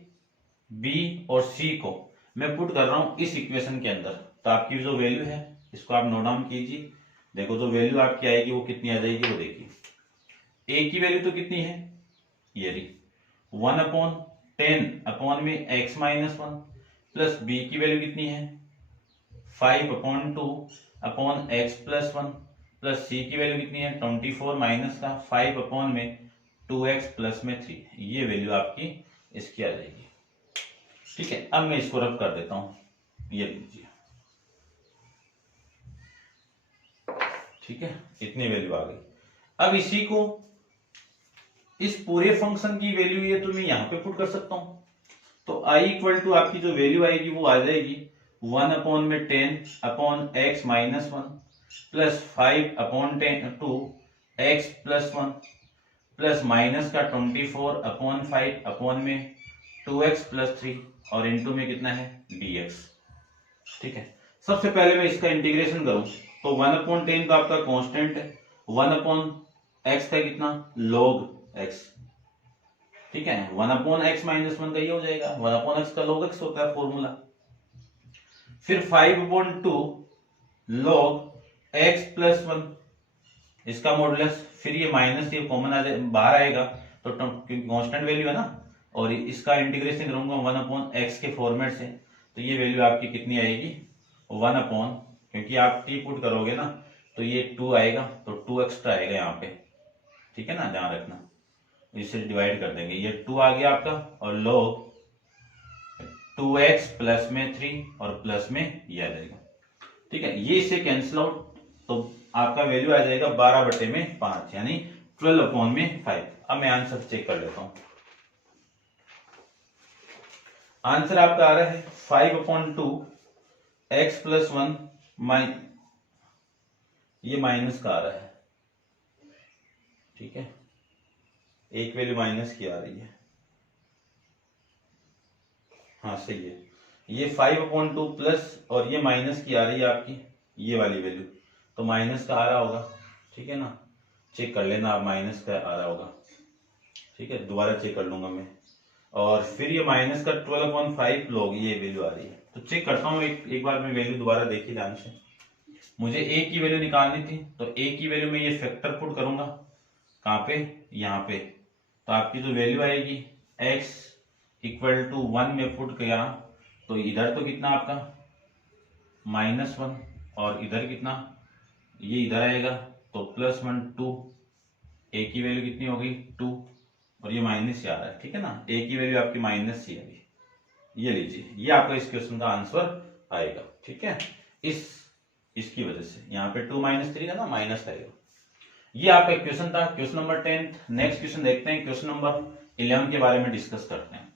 बी और सी को मैं पुट कर रहा हूं इस इक्वेशन के अंदर, तो आपकी जो वैल्यू है इसको आप नोट डाउन कीजिए। देखो जो वैल्यू आपकी आएगी वो कितनी आ जाएगी, वो देखिए। ए की वैल्यू तो कितनी है, ये रही 1/10 अपॉन में x माइनस 1, प्लस बी की वैल्यू कितनी है 5/2 अपॉन x प्लस 1, प्लस सी की वैल्यू कितनी है 24 माइनस का 5 अपॉन में 2x प्लस में 3, ये वैल्यू आपकी इसकी आ जाएगी। ठीक है, अब मैं इसको रब कर देता हूं, ये लीजिए। ठीक है, इतनी वैल्यू आ गई। अब इसी को इस पूरे फंक्शन की वैल्यू ये तो मैं यहां पे पुट कर सकता हूं, तो i इक्वल टू आपकी जो वैल्यू आएगी वो आ जाएगी 1/10 upon x minus 1 plus 5/2 x plus 1 plus minus का 24/5 अपॉन में 2x प्लस 3 और इंटू में कितना है dx। ठीक है, सबसे पहले मैं इसका इंटीग्रेशन करूं तो 1/10 तो आपका कांस्टेंट है, 1/x का कितना log x। ठीक है, 1/x माइनस 1 का ये हो जाएगा, 1/x का log x होता है फॉर्मूला। फिर 5/2 log x प्लस 1 इसका मॉडुलस, फिर ये माइनस ये कॉमन आ जाए बाहर आएगा तो क्योंकि कांस्टेंट वैल्यू है ना, और इसका इंटीग्रेशन करूंगा 1/x के फॉर्मेट से, तो ये वैल्यू आपकी कितनी आएगी 1 क्योंकि आप t पुट करोगे ना तो ये 2 आएगा तो 2 एक्स्ट्रा आएगा यहाँ पे। ठीक है ना, ध्यान रखना, इसे डिवाइड कर देंगे, ये 2 आ गया आपका और log 2x प्लस में 3 और प्लस में ये आ जाएगा। ठीक है, ये इसे कैंसिल आउट तो आपका वैल्यू आ जाएगा 12/5 यानी 12/5। अब मैं आंसर चेक कर लेता हूं, आंसर आपका आ रहा है 5/2 x प्लस 1 ये माइनस का आ रहा है। ठीक है, एक वैल्यू माइनस की आ रही है, हाँ सही है, ये 5/2 प्लस और ये माइनस की आ रही है आपकी ये वाली वैल्यू, तो माइनस का आ रहा होगा। ठीक है ना, चेक कर लेना आप, माइनस का आ रहा होगा। ठीक है, दोबारा चेक कर लूंगा मैं, और फिर ये माइनस का 12/5 log ये वैल्यू आ रही है, तो चेक करता हूँ एक बार मैं वैल्यू दोबारा देखी ध्यान से। मुझे a की वैल्यू निकालनी थी तो a की वैल्यू में ये फैक्टर पुट करूंगा कहाँ पे, यहाँ पे, तो आपकी जो वैल्यू आएगी x इक्वल टू 1 में पुट किया तो इधर तो कितना आपका -1 और इधर कितना, ये इधर आएगा तो +1 2, a की वैल्यू कितनी हो गई 2 और ये माइनस आ रहा है। ठीक है ना, a की वैल्यू आपकी -c आ गई, ये लीजिए, ये आपका इस क्वेश्चन का आंसर आएगा। ठीक है, इसकी वजह से यहाँ पे 2 - 3 है ना, माइनस आएगा। ये आपका क्वेश्चन था, क्वेश्चन नंबर 10। नेक्स्ट क्वेश्चन देखते हैं, क्वेश्चन नंबर 11 के बारे में डिस्कस करते हैं।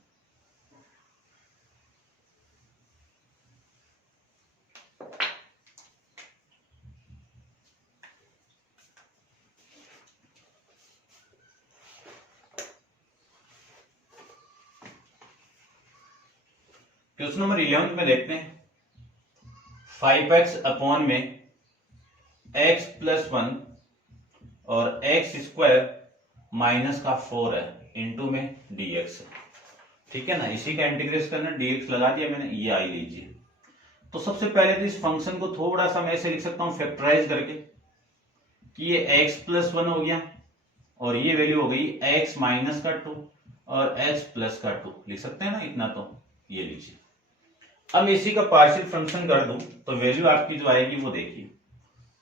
क्वेश्चन नंबर 11 में देखते हैं 5x अपॉन में x प्लस 1 और x स्क्वायर माइनस का 4 है इंटू में dx। ठीक है ना, इसी का इंटीग्रेट करना, dx लगा दिया मैंने, ये आई लीजिए। तो सबसे पहले तो इस फंक्शन को थोड़ा सा मैं ऐसे लिख सकता हूं फैक्टराइज करके कि ये x प्लस 1 हो गया और ये वैल्यू हो गई x माइनस का 2 और x प्लस का 2, लिख सकते हैं ना इतना, तो ये लीजिए। अब इसी का पार्शियल फंक्शन कर दूं तो वैल्यू आपकी जो आएगी वो देखिए,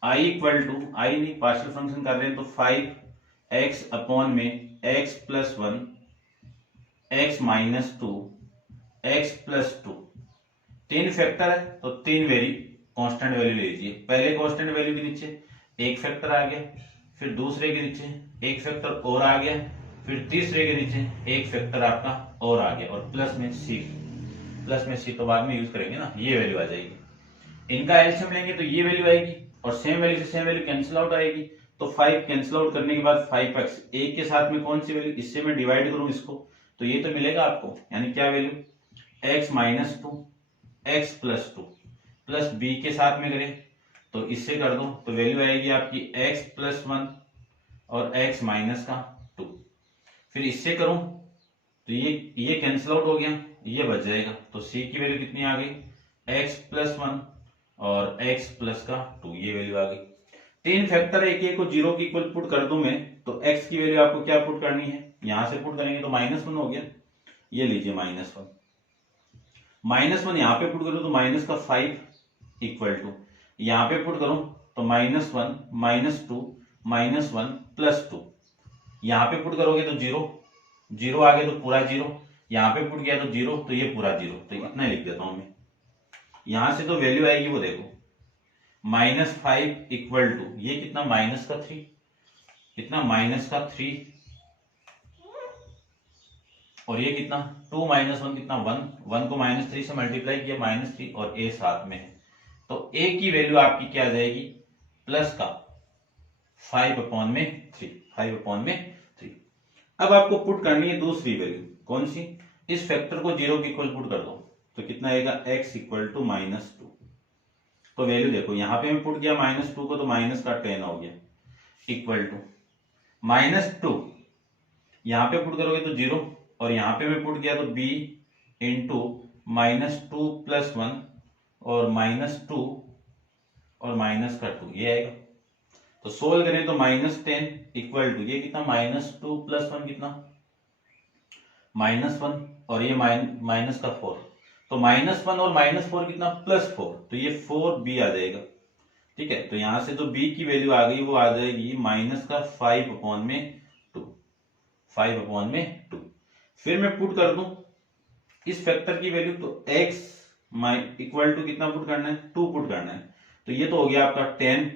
i इक्वल टू, आई नहीं पार्शियल फंक्शन कर रहे हैं तो 5x अपॉन में x plus 1 x minus 2 x plus 2, 3 factor है तो 3 कांस्टेंट वैल्यू ले लीजिए। पहले कांस्टेंट वैल्यू के नीचे एक फैक्टर आ गया, फिर दूसरे के नीचे एक फैक्टर और आ गया, फिर तीसरे के नीचे एक फैक्टर आपका और आ गया, और प्लस में सी तो बाद में यूज करेंगे ना, ये वैल्यू आ जाएगी। इनका एलसीएम लेंगे तो ये वैल्यू आएगी और सेम वैल्यू से सेम वैल्यू कैंसिल आउट आएगी, तो 5 कैंसिल आउट करने के बाद 5x एक के साथ में कौन सी वैल्यू, इससे मैं डिवाइड करूं इसको तो ये तो मिलेगा आपको, यानी क्या value x minus two X plus two plus B के साथ में करें तो इससे कर दो तो वैल्यू आएगी आपकी x प्लस वन और x माइनस का टू। फिर इससे करूं तो ये कैंसिल आउट हो गया, ये बच जाएगा, तो c की वैल्यू कितनी आ गई x प्लस वन और x प्लस का टू, ये वैल्यू आ गई। तीन फैक्टर एक एक को जीरो की इक्वल पुट कर दूं मैं तो x की वैल्यू आपको क्या पुट करनी है, यहां से पुट करेंगे तो माइनस वन हो गया, ये लीजिए माइनस वन। माइनस वन यहां पे पुट करूं तो माइनस का 5 इक्वल टू यहां पे पुट करूं तो minus one minus two minus one plus two, यहां पे पुट करोगे तो जीरो, जीरो आ गया तो पूरा जीरो, यहां पे पुट गया तो जीरो, तो ये पूरा जीरो, तो इतना लिख देता हूं मैं। यहां से तो वैल्यू आएगी वो देखो -5 इक्वल टू ये कितना माइनस का 3, कितना माइनस का 3 और ये कितना 2 माइनस वन कितना 1, 1 को -3 से मल्टीप्लाई किया -3 और a साथ में है, तो a की वैल्यू आपकी क्या आ जाएगी प्लस का 5/3, 5/3। अब आपको पुट करनी है दूसरी वैल्यू, कौन सी, इस फैक्टर को जीरो के इक्वल पुट कर दो तो कितना आएगा x इक्वल टू -2। तो वैल्यू देखो यहां पे मैं पुट किया -2 को तो माइनस का 10 हो गया इक्वल टू -2, यहां पे पुट करोगे तो जीरो और यहां पे मैं पुट किया तो b इंटू -2 + 1 और -2 और माइनस का 2 ये आएगा। तो सोल्व करें तो -10 इक्वल टू ये कितना -2 + 1 कितना -1 और ये माइनस का 4, तो -1 और -4 कितना +4, तो ये 4b आ जाएगा। ठीक है, तो यहां से जो b की वैल्यू आ गई वो आ जाएगी माइनस का 5/2। फिर मैं पुट कर दूं इस फैक्टर की वैल्यू तो x इक्वल टू कितना पुट करना है 2 पुट करना है, तो ये तो हो गया आपका 10,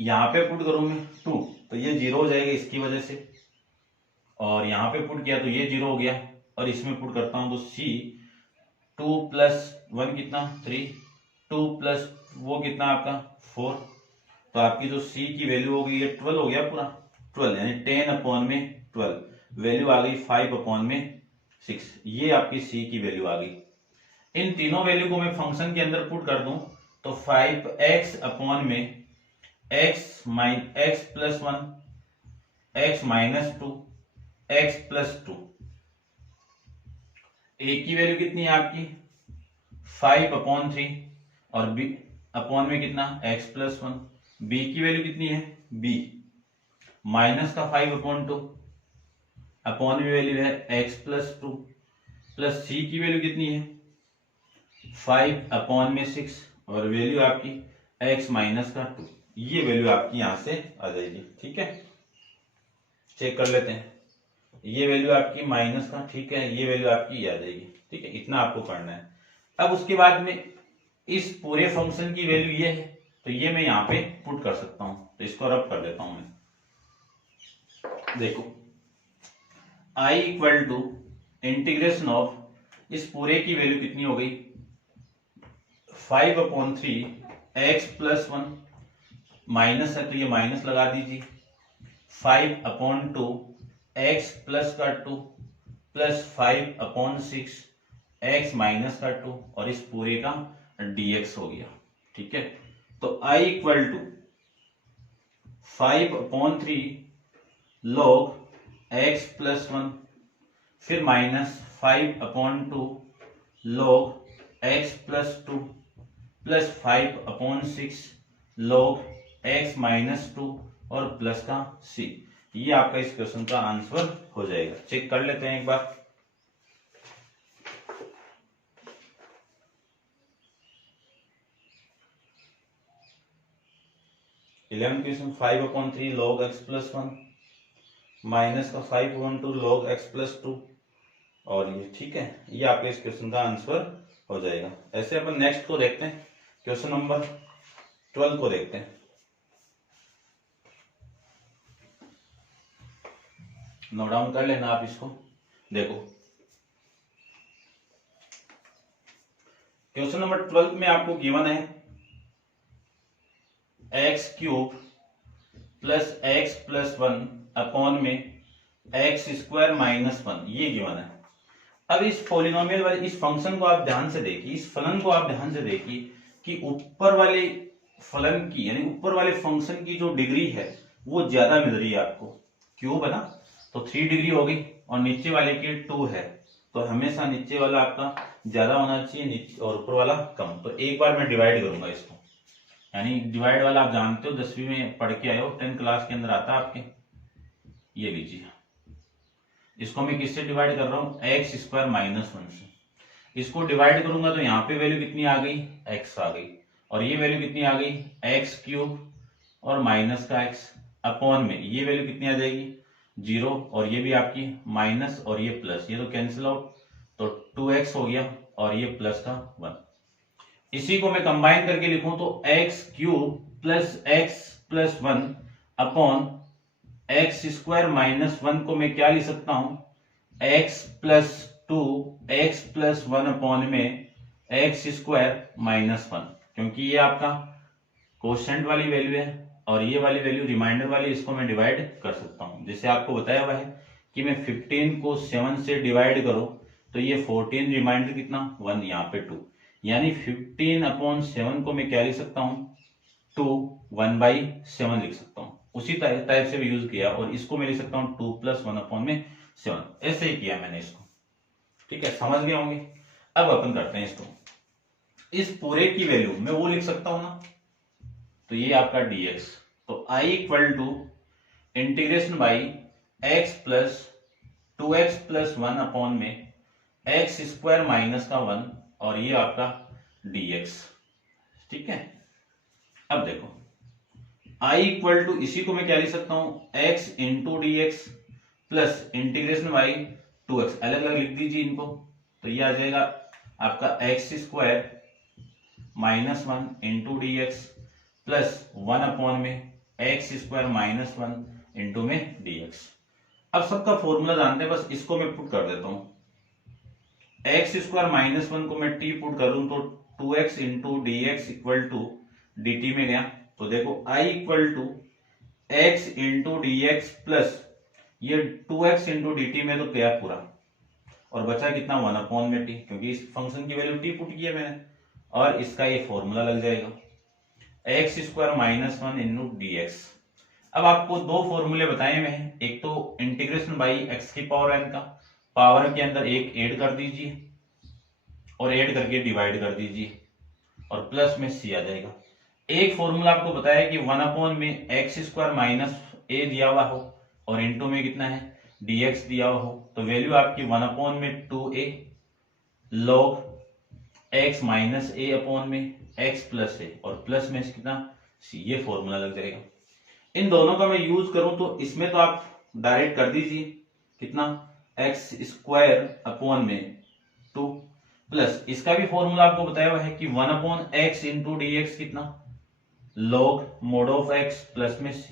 यहां पे पुट करूं मैं 2 तो ये जीरो हो जाएगा इसकी वजह से, और यहां पे पुट किया तो ये जीरो हो गया, और इसमें पुट करता हूं तो c 2 + 1 कितना 3, 2 प्लस वो कितना आपका 4, तो आपकी जो c की वैल्यू हो गई ये 12 हो गया पूरा 12, यानी 10/12 वैल्यू आ गई 5/6, ये आपकी c की वैल्यू आ गई। इन तीनों वैल्यू को मैं फंक्शन के अंदर पुट कर दूं तो 5x अपॉन में x plus 1 x minus 2 x plus 2, a की वैल्यू कितनी है आपकी 5/3 और b अपॉन में कितना x प्लस 1, b की वैल्यू कितनी है b माइनस का 5/2 अपॉन में वैल्यू है x प्लस 2 प्लस c की वैल्यू कितनी है 5/6 और वैल्यू आपकी x माइनस का 2, ये वैल्यू आपकी यहां से आ जाएगी। ठीक है, चेक कर लेते हैं, ये वैल्यू आपकी माइनस का, ठीक है, ये वैल्यू आपकी ये आ जाएगी। ठीक है, इतना आपको करना है। अब उसके बाद में इस पूरे फंक्शन की वैल्यू ये है तो ये मैं यहां पे पुट कर सकता हूं, तो इसको रब कर देता हूं मैं। देखो i equal to integration of इस पूरे की वैल्यू कितनी हो गई 5/3 x प्लस 1 माइनस है तो ये माइनस लगा दीजिए 5/2 x प्लस का 2 प्लस 5/6 x माइनस का 2 और इस पूरे का dx हो गया। ठीक है, तो i equal to 5/3 log x plus 1 फिर minus 5/2 log x plus 2 plus 5/6 log x minus 2 और प्लस का c, ये आपका इस क्वेश्चन का आंसर हो जाएगा। चेक कर लेते हैं एक बार। Question 5/3 log x plus 1 minus का 5/2 log x प्लस 2 और ये, ठीक है, ये आपके इस क्वेश्चन का आंसर हो जाएगा। ऐसे अपन नेक्स्ट को देखते हैं, क्वेश्चन नंबर 12 को देखते हैं। नोट डाउन कर लेना आप इसको। देखो क्वेश्चन नंबर 12 में आपको गिवन है x cube plus x plus one upon में एक्स स्क्वायर माइनस वन, ये गिवन है। अब इस पॉलिनोमियल वाले इस फंक्शन को आप ध्यान से देखिए, इस फलन को आप ध्यान से देखिए कि ऊपर वाले फलन की यानी ऊपर वाले फंक्शन की जो डिग्री है वो ज्यादा मिल रही है आपको, क्यूब है ना, तो 3 डिग्री हो गई, और नीचे वाले की 2 है, तो हमेशा नीचे वाला आपका ज्यादा होना चाहिए और ऊपर वाला कम। तो एक बार मैं डिवाइड करूंगा इसको, यानी डिवाइड वाला आप जानते हो 10वीं में पढ़ के आए हो, 10 क्लास के अंदर आता है आपके। ये लीजिए, इसको मैं किससे डिवाइड कर रहा हूं, एक्स स्क्वायर माइनस वन से। इसको डिवाइड करूंगा तो यहाँ पे वैल्यू कितनी आ गई, एक्स आ गई, और ये वैल्यू कितनी आ गई, एक्स क्यूब और माइनस का एक्स अपॉन में ये वैल्यू कितनी आ जाएगी, 0, और ये भी आपकी माइनस और ये प्लस, ये तो कैंसिल आउट, तो 2x हो गया और ये प्लस का 1। इसी को मैं कंबाइन करके लिखूं तो x cube plus x plus one upon x square minus one को मैं क्या लिख सकता हूं, x plus to X plus one upon में एक्स स्क्वायर माइनस वन, क्योंकि ये आपका कोशेंट वाली वैल्यू है और ये वाली वैल्यू रिमाइंडर वाली, इसको मैं डिवाइड कर सकता हूं। जैसे आपको बताया हुआ है कि मैं 15 को 7 से डिवाइड करो तो ये 14, रिमाइंडर कितना 1, यहाँ पे 2, यानी 15 अपॉन 7 को मैं क्या लिख सकता हूं, 2 1/7 लिख सकता हूं। उसी टाइप से भी यूज किया, और इसको मैं लिख सकता हूं 2 प्लस 1 अपॉन में 7, ऐसे ही किया मैंने इसको। ठीक है, समझ गए होंगे। अब अपन करते हैं इसको, इस पूरे की वैल्यू मैं वो लिख सकता हूं ना, तो ये आपका dx, तो i equal to integration by x plus 2x plus 1 upon में एक्स स्क्वायर माइनस का 1, और ये आपका dx। ठीक है, अब देखो i इक्वल टू, इसी को मैं क्या लिख सकता हूं, x into D X plus integration by 2x, अलग अलग लिख दीजिए इनको, तो ये आ जाएगा आपका x square minus 1 into D X plus 1 upon में एक्स स्क्वायर माइनस 1 इंटू में डी एक्स। अब सबका फॉर्मूला जानते हैं, बस इसको मैं पुट कर देता हूं, एक्स स्क्वायर माइनस 1 को मैं t पुट करूं तो 2x into D X equal to D T में गया, तो देखो i equal to X into D X plus ये 2x इंटू डी टी में तो गया पूरा, और बचा कितना 1 अपॉन में t, क्योंकि इस फंक्शन की वैल्यू t पुट की है मैंने, और इसका ये फॉर्मूला लग जाएगा x square minus 1 into D x. अब आपको दो फॉर्मूले बताए मैं, एक तो इंटीग्रेशन बाई एक्स की पावर n का, पावर के अंदर एक ऐड कर दीजिए और ऐड करके डिवाइड कर दीजिए, और प्लस में c आ जाएगा। एक फॉर्मूला आपको बताया कि 1 अपॉन में एक्स स्क्वायर माइनस ए दिया हुआ हो और इंटू में कितना है dx दिया हुआ हो, तो वैल्यू आपकी 1 अपॉन में 2a log x माइनस ए अपॉन में x प्लस ए, और प्लस में कितना c, ये फॉर्मूला लग जाएगा। इन दोनों का मैं यूज करूं तो इसमें तो आप डायरेक्ट कर दीजिए, कितना एक्स स्क्वायर अपॉन में 2 प्लस इसका भी फॉर्मूला आपको बताया हुआ है कि 1 upon x into D x कितना log mode of x plus में c,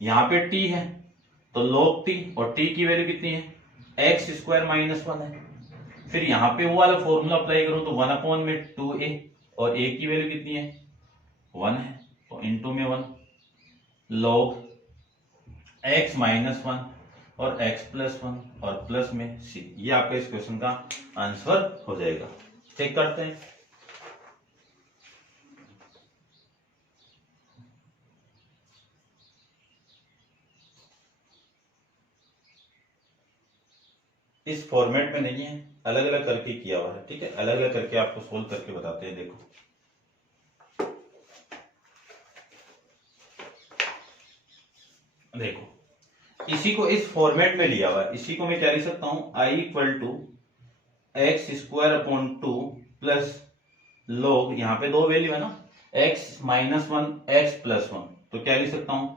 यहाँ पे t है तो log t, और t की वैल्यू कितनी है एक्स स्क्वायर माइनस 1 है। फिर यहाँ पे वो वाला फॉर्मूला अप्लाई करूं तो 1 अपॉन में 2a, और a की वैल्यू कितनी है 1 है, तो इंटू में 1 log x माइनस 1 और x प्लस 1 और प्लस में c, ये आपका इस क्वेश्चन का आंसर हो जाएगा। चेक करते हैं, इस फॉर्मेट में नहीं है, अलग अलग करके किया हुआ है। ठीक है, अलग अलग करके आपको सोल्व करके बताते हैं। देखो देखो इसी को इस फॉर्मेट में लिया हुआ है, इसी को मैं क्या लिख सकता हूं, i equal to X square upon 2 plus log, यहाँ पे दो वैल्यू है ना, x माइनस 1 एक्स प्लस 1, तो क्या लिख सकता हूं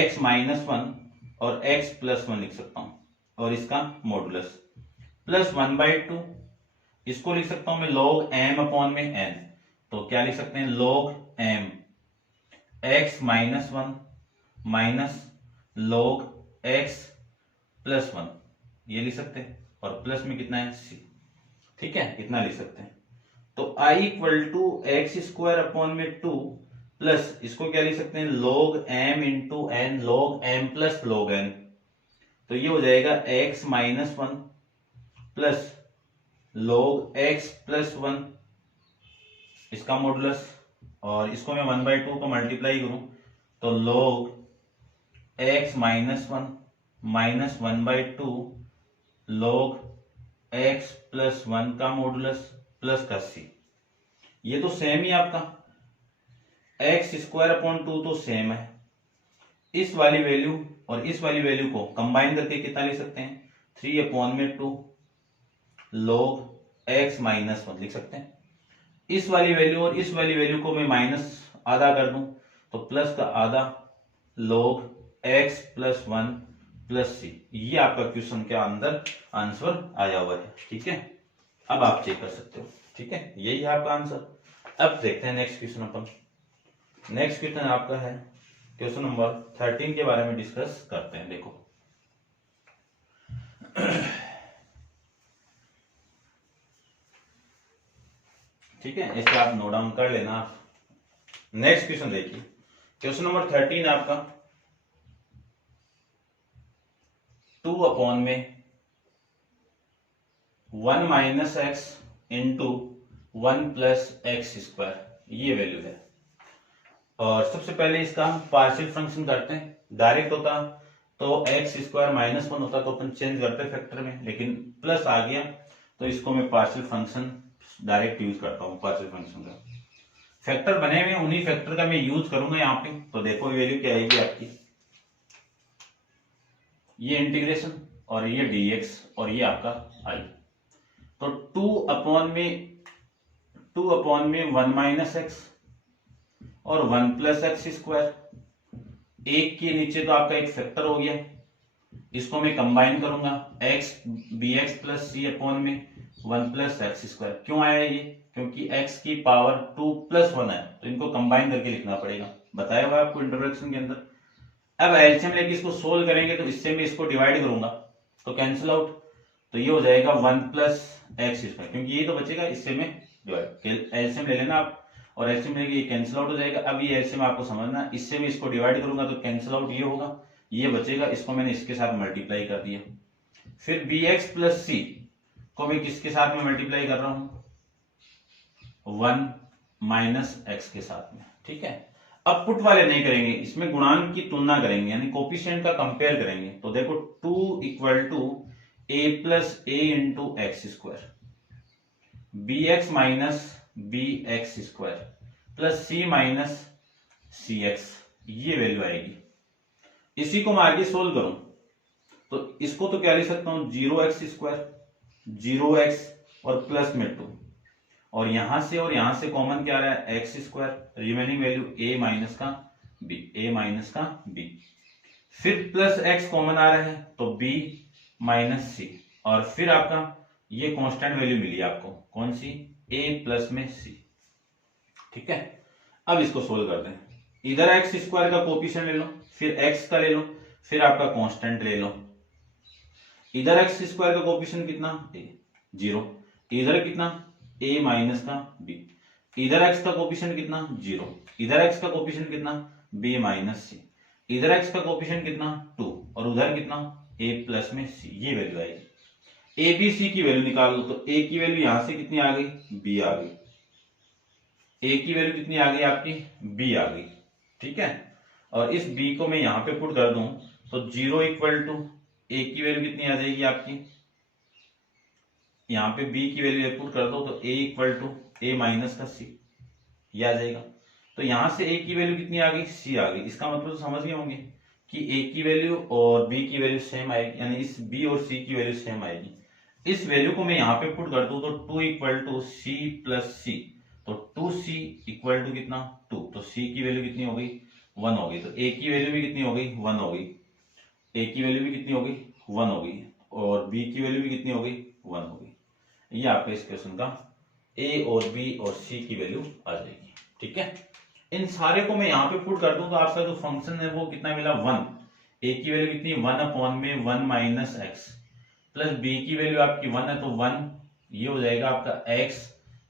x माइनस 1 और x प्लस 1 लिख सकता हूं, और इसका मॉडुलस प्लस 1/2, इसको लिख सकता हूं मैं log m अपॉन में n, तो क्या लिख सकते हैं log m x minus 1 minus log x plus 1, ये लिख सकते हैं, और प्लस में कितना है c। ठीक है, इतना लिख सकते हैं। तो i equal to X square upon में 2 प्लस इसको क्या लिख सकते हैं, log m into N, log m plus log n। तो ये हो जाएगा x minus one plus log x plus one, इसका मॉडुलस, और इसको मैं 1/2 को मल्टीप्लाई करूं तो log x minus one minus 1/2 log x plus one का मॉडुलस प्लस का c। ये तो सेम ही आपका x स्क्वायर अपॉन 2 तो सेम है। इस वाली वैल्यू और इस वाली वैल्यू को कंबाइन करके कितना लिख सकते हैं, 3/2 log x माइनस वन लिख सकते हैं। इस वाली वैल्यू और इस वाली वैल्यू को मैं माइनस आधा कर दूं तो प्लस का आधा log x plus one plus C. ये आपका क्वेश्चन के अंदर आंसर आया हुआ है। ठीक है, अब आप चेक कर सकते हो। ठीक है, यही है आपका आंसर। अब देखते हैं नेक्स्ट क्वेश्चन अपन। नेक्स्ट क्वेश्चन आपका है क्वेश्चन नंबर 13 के बारे में डिस्कस करते हैं। देखो ठीक है, इसे आप नोट डाउन कर लेना। नेक्स्ट क्वेश्चन देखिए, क्वेश्चन नंबर 13 आपका 2 में 1 minus X into 1 plus X square, ये वैल्यू है। और सबसे पहले इसका हम पार्शियल फंक्शन करते हैं। डायरेक्ट होता तो एक्स स्क्वायर माइनस वन होता तो अपन चेंज करते फैक्टर में, लेकिन प्लस आ गया तो इसको मैं पार्शियल फंक्शन डायरेक्ट यूज करता हूँ। पार्शियल फंक्शन का फैक्टर बने हुए उन्हीं फैक्टर का मैं यूज करूंगा यहाँ पे। तो देखो वैल्यू क्या आएगी आपकी, ये इंटीग्रेशन और ये dx और ये आपका i। तो 2 में 1 माइनस एक्स और 1 प्लस एक्स स्क्वायर, एक के नीचे तो आपका एक फैक्टर हो गया, इसको मैं कंबाइन करूंगा x bx प्लस सी अपॉन में 1 प्लस एक्स स्क्वायर। क्यों आया ये, क्योंकि x की पावर 2 प्लस 1 है, तो इनको कंबाइन करके लिखना पड़ेगा, बताया हुआ आपको इंट्रोडक्शन के अंदर। अब एलसीएम लेके इसको सोल्व करेंगे तो इससे मैं इसको डिवाइड करूंगा तो कैंसिल आउट, तो ये हो जाएगा 1 प्लस एक्स स्क्वायर, क्योंकि ये तो बचेगा, इससे में डिवाइड। एलसीएम ले लेना आप और एलसीएम लेके ये कैंसिल आउट हो जाएगा। अब ये एलसीएम आपको समझना, इससे मैं इसको डिवाइड करूंगा तो कैंसिल आउट ये होगा, ये बचेगा, इसको मैंने इसके साथ मल्टीप्लाई कर दिया। फिर बी एक्स प्लस सी को मैं किसके साथ में मल्टीप्लाई कर रहा हूं, 1 माइनस एक्स के साथ में। ठीक है, अब पुट वाले नहीं करेंगे, इसमें गुणांक की तुलना करेंगे, यानी कोफिशिएंट का कंपेयर करेंगे। तो देखो 2 equal to a plus A into X square, B X minus B X square plus C minus C X, ये वैल्यू आएगी। इसी को मैं आगे सोल्व करूं तो इसको तो क्या लिख सकता हूं, 0x स्क्वायर 0x और प्लस में 2, और यहां से कॉमन क्या आ रहा है, x square, remaining value a minus का b, फिर प्लस x कॉमन आ रहा है तो b माइनस c, और फिर आपका ये कांस्टेंट वैल्यू मिली आपको, कौन सी, a प्लस में c। ठीक है, अब इसको सोल्व करते हैं। इधर एक्स स्क्वायर का कोफिशिएंट ले लो, फिर x का ले लो, फिर आपका कांस्टेंट ले लो। इधर एक्स स्क्वायर का कोफिशिएंट कितना, 0, इधर कितना, a माइनस का b, इधर x का कोफिशिएंट कितना, 0, इधर x का कोफिशिएंट कितना, b माइनस c, इधर x का कोफिशिएंट कितना, 2, और उधर कितना, a प्लस में c, ये वैल्यू आएगी। a b c की वैल्यू निकाल लो तो a की वैल्यू यहां से कितनी आ गई, b आ गई, a की वैल्यू कितनी आ गई आपकी, b आ गई। ठीक है, और इस b को मैं यहां पे पुट कर दूं तो 0 इक्वल टू a की वैल्यू कितनी आ जाएगी आपकी, यहाँ पे b की वैल्यू पुट कर दो तो a equal to a minus का c, ये आ जाएगा। तो यहां से a की वैल्यू कितनी आ गई, c आ गई। इसका मतलब तो समझ गए होंगे कि a की वैल्यू और b की वैल्यू सेम आएगी, यानी इस b और c की वैल्यू सेम आएगी। इस वैल्यू को मैं यहाँ पे पुट कर दूं तो 2 इक्वल टू c प्लस सी, तो 2c इक्वल टू कितना, 2, तो c की वैल्यू कितनी हो गई, 1 हो गई। तो a की वैल्यू भी कितनी हो गई, 1 हो गई, a की वैल्यू भी कितनी हो गई, 1 हो गई, और b की वैल्यू भी कितनी हो गई, 1 हो गई। ये आपके इस क्वेश्चन का a और b और c की वैल्यू आ जाएगी। ठीक है, इन सारे को मैं यहाँ पे पुट कर दूं तो आपका जो फंक्शन है वो कितना मिला, 1, a की वैल्यू कितनी, 1 अपॉन में 1 माइनस एक्स, प्लस b की वैल्यू आपकी 1 है तो 1, ये हो जाएगा आपका x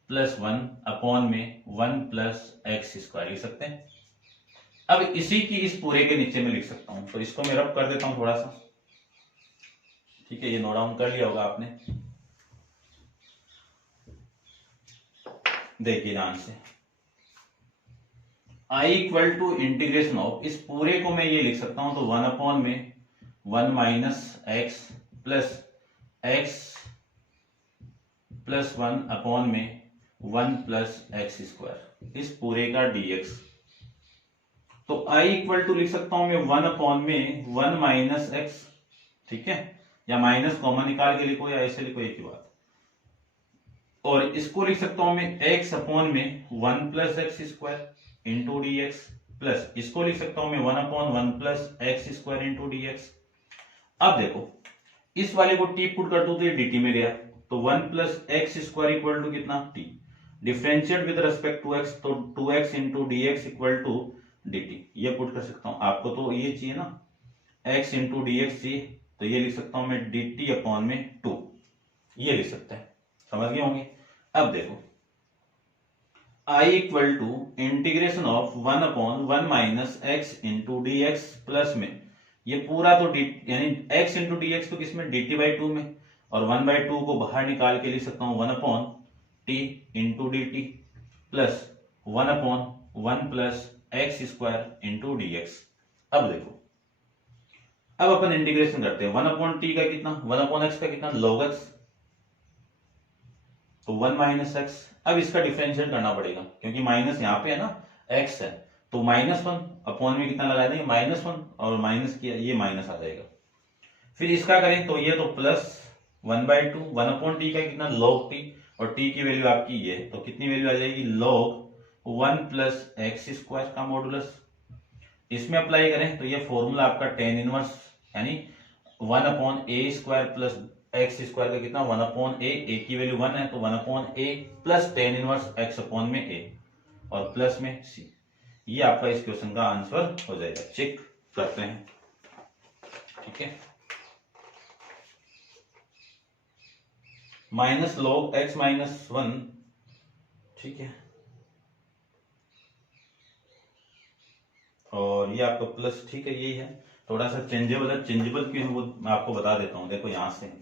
प्लस 1 अपॉन में 1 प्लस एक्स स्क्वायर लिख सकते हैं। अब इसी की इस पूरे के नीचे में लिख सकता हूं, तो इसको मैं रब कर देता हूं थोड़ा सा, ठीक है। ये नोट डाउन कर लिया होगा आपने, देखिए ध्यान से, I equal to integration of, इस पूरे को मैं ये लिख सकता हूं, तो 1 में 1 माइनस एक्स प्लस 1 अपॉन में 1 प्लस एक्स स्क्वायर, इस पूरे का dx। तो i इक्वल टू लिख सकता हूं मैं 1 में 1 माइनस एक्स, ठीक है, या माइनस कॉमन निकाल के लिखो या ऐसे लिखो, एक ही बात। और इसको लिख सकता हूं मैं x अपॉन में 1 plus X square into D X, plus इसको लिख सकता हूं मैं 1/1 plus X square into D x. अब देखो, इस वाले को t पुट कर दूं तो ये dt में गया, तो 1 plus X square equal to कितना, t। Differentiate with respect to x, तो 2x into D X equal to dt, ये पुट कर सकता हूं। आपको तो ये चाहिए ना, x इंटू डी एक्स चाहिए, तो ये लिख सकता हूं मैं dt अपॉन में 2, ये लिख सकते हैं, समझ गए होंगे। अब देखो, i equal to integration of 1/1 minus X into D X, plus में ये पूरा तो यानी x इंटू डी एक्स तो किसमें, dt/2 में, और 1/2 को बाहर निकाल के लिख सकता हूं 1/t into D T, plus 1/1 plus X square into D x. अब देखो, अब अपन इंटीग्रेशन करते हैं, 1/t का कितना, 1/x का कितना, log x, तो 1 माइनस एक्स। अब इसका डिफरेंशिएट करना पड़ेगा, क्योंकि माइनस यहाँ पे है ना, x है, तो -1 अपॉन में कितना लगा देंगे, -1, और माइनस किया, ये माइनस आ जाएगा। फिर इसका करें तो ये तो प्लस 1/2, 1/t का कितना, log t, और t की वैल्यू आपकी ये, तो कितनी वैल्यू आ जाएगी, log 1 प्लस एक्स स्क्वायर का मॉडुलस। इसमें अप्लाई करें तो ये फॉर्मूला आपका tan इनवर्स, यानी 1/a square plus X square का कितना, 1/a, a की वैल्यू 1 है, तो 1/a plus tan inverse x upon में a, और प्लस में c। ये आपका इस क्वेश्चन का आंसर हो जाएगा। चेक करते हैं, ठीक है। माइनस log x माइनस 1, ठीक है, और ये आपका प्लस, ठीक है, यही है। थोड़ा सा चेंजेबल है, चेंजेबल क्यों है वो मैं आपको बता देता हूं। देखो यहां से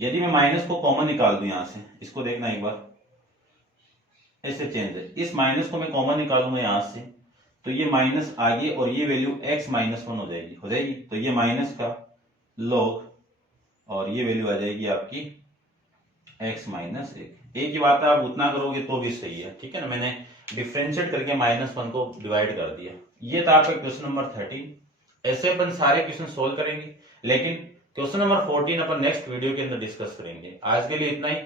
यदि मैं माइनस को कॉमन निकाल दूं, यहां से इसको देखना एक बार, ऐसे चेंज है, इस माइनस को मैं कॉमन निकालूंगा यहां से, तो ये माइनस आगे और ये वैल्यू x माइनस 1 हो जाएगी, तो ये माइनस का log, और ये वैल्यू आ जाएगी आपकी x माइनस 1। एक ही बात है, आप उतना करोगे तो भी सही है, ठीक है ना। मैंने डिफरेंशिएट करके -1 को डिवाइड कर दिया। ये था आपका क्वेश्चन नंबर 13। ऐसे अपन सारे क्वेश्चन सोल्व करेंगे, लेकिन क्वेश्चन नंबर 14 अपन नेक्स्ट वीडियो के अंदर डिस्कस करेंगे। आज के लिए इतना ही।